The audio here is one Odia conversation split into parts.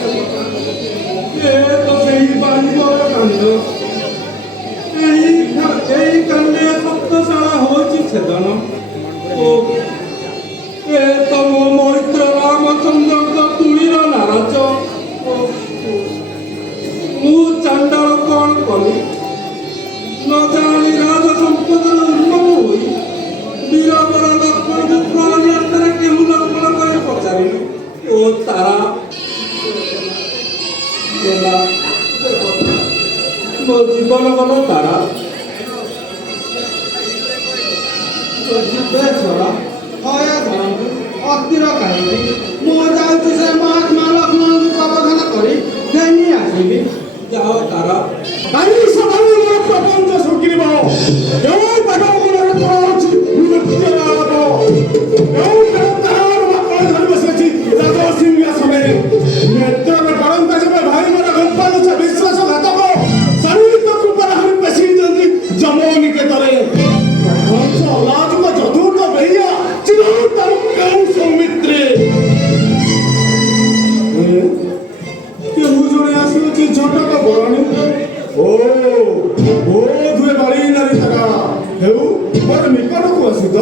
ଏ ତ ସେଇ ବାଣିଜ୍ୟର କାଣ୍ଡ। এই কাণ্ডে সপ্তশালা হচ্ছে ছেদন। ও এ তম মৈত্র রামচন্দ্রଙ୍କ ତୁଳିର ନାରାଜ। ମୁଁ ଚାଣ୍ଡାଳ କ'ଣ କଲି ନ ଜାଣି ରାଜ ସମ୍ପଦର ଉନ୍ମୋକ ହୋଇ ବୀରବର ଲକ୍ଷ୍ମଣଙ୍କୁ ପ୍ରଣୀ ହାତରେ କେଉଁ ଲକ୍ଷ୍ମଣ କରି ପଚାରିଲି। ଓ ତାରା ମୋ ଜୀବନ ବଲ ତାରା ଅସ୍ଥିର କାହିଁକି ମୁଁ ଯାଉଛି ସେ ମହାତ୍ମା ଲକ୍ଷ୍ମଣଙ୍କୁ ପ୍ରବୋଧନ କରି ଘେନି ଆସିବି। ଯାଅ ତାରା କାହିଁକି ସଭାରେ ମୋର ପ୍ରପଞ୍ଚ ଶୁଖିବ କେଉଁ ପାଠ ମନରେ ପଳାଉଛି ନୃତ୍ୟ ଆଳପ କେଉଁ ତାହାର ମାକଳ ଧରି ବସିଅଛି ରାଜ ସିଂହାସନରେ ନେତ୍ରରେ କରନ୍ତା ଯେବେ ଭାଇ ମୋର ଗମ୍ପାଲୁଛ ବିଶ୍ୱାସଘାତକ ଶାରୀରିକ କୃପାରେ ହରି ପେଶି ଦିଅନ୍ତି ଯମୋ ନିକେତରେ ଅଲାଜୁକ ଚତୁର୍ଥ ବେଇଆ ଚିରତାରୁ କେଉଁ ସୌମିତ୍ରେ କେଉଁ ଜଣେ ଆସିଅଛି ଝଟକ ବରଣୀ ଓ ବୋଧୁଏ ବାଳି ନାରୀ ତାରା ହେଉ ମୋର ନିକଟକୁ ଆସି ତ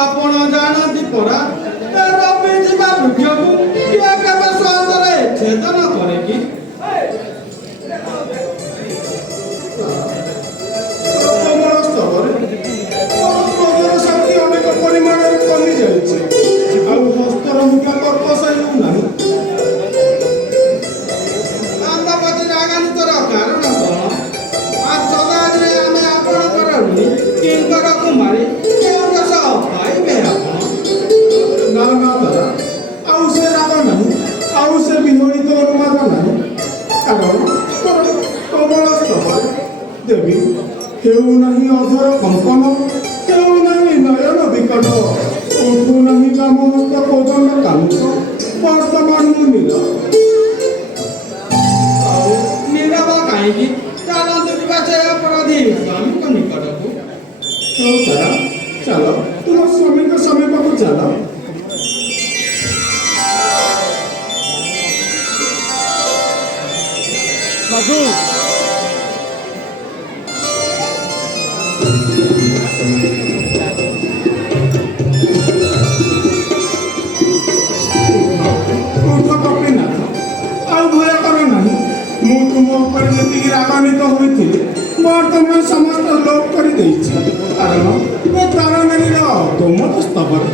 ଆପଣ ଜାଣନ୍ତି ପରା ରବି ଯିବା ବୃକ୍ଷକୁ କିଏ କେବେ ସହଜରେ ଛେଦନ କରେ କି? ଶକ୍ତି ଅନେକ ପରିମାଣରେ କମି ଯାଇଛି ଆଉ ହସ୍ତର ମୁଖା କର୍କଶ ହେଉନାହିଁ। ଆମ୍ବପତି ରାଗାନ୍ୱିତର କାରଣ କ'ଣ? ଆজ ସଦାବେଳେ ଆମେ ଆପଣଙ୍କର ଋଣୀ କିଙ୍କର କୁମାରୀ ନା ନା ଦାଦା ଆଉ ସେ ରାଗ ନାହିଁ ଆଉ ସେ ବିହଳିତ ଅନୁବାଦ ନାହିଁ କାରଣ ପ୍ରବଳ ସ୍ତବରେ ଦେବୀ ହେଉ ନାହିଁ ଅଧର କମ୍ପନ ହେଉ ନାହିଁ ନୟନ ବିକଟ ଉଠୁ ନାହିଁ କାମହସ୍ତ କୋଦଣ୍ଡ କାନ୍ତ ବର୍ତ୍ତମାନ ମୁଁ ନୀରବ କାହିଁକି ଚାଲନ୍ତୁ ଯିବା ସେ ଅପରାଧୀ ସ୍ୱାମୀଙ୍କ ନିକଟକୁ। ହଉ ତାରା ଚାଲ ତୁମ ସ୍ୱାମୀଙ୍କ ସମୀପକୁ ଚାଲ। ଆଉ ଭୟ କର ନାହିଁ ମୁଁ ତୁମ ଉପରେ ଯେତିକି ରାଗାନ୍ୱିତ ହୋଇଥିଲି ବର୍ତ୍ତମାନ ସମସ୍ତ ଲୋପ କରିଦେଇଛି କାରଣ ଏ ତାରାନାରୀର ତୁମର ସ୍ତବରେ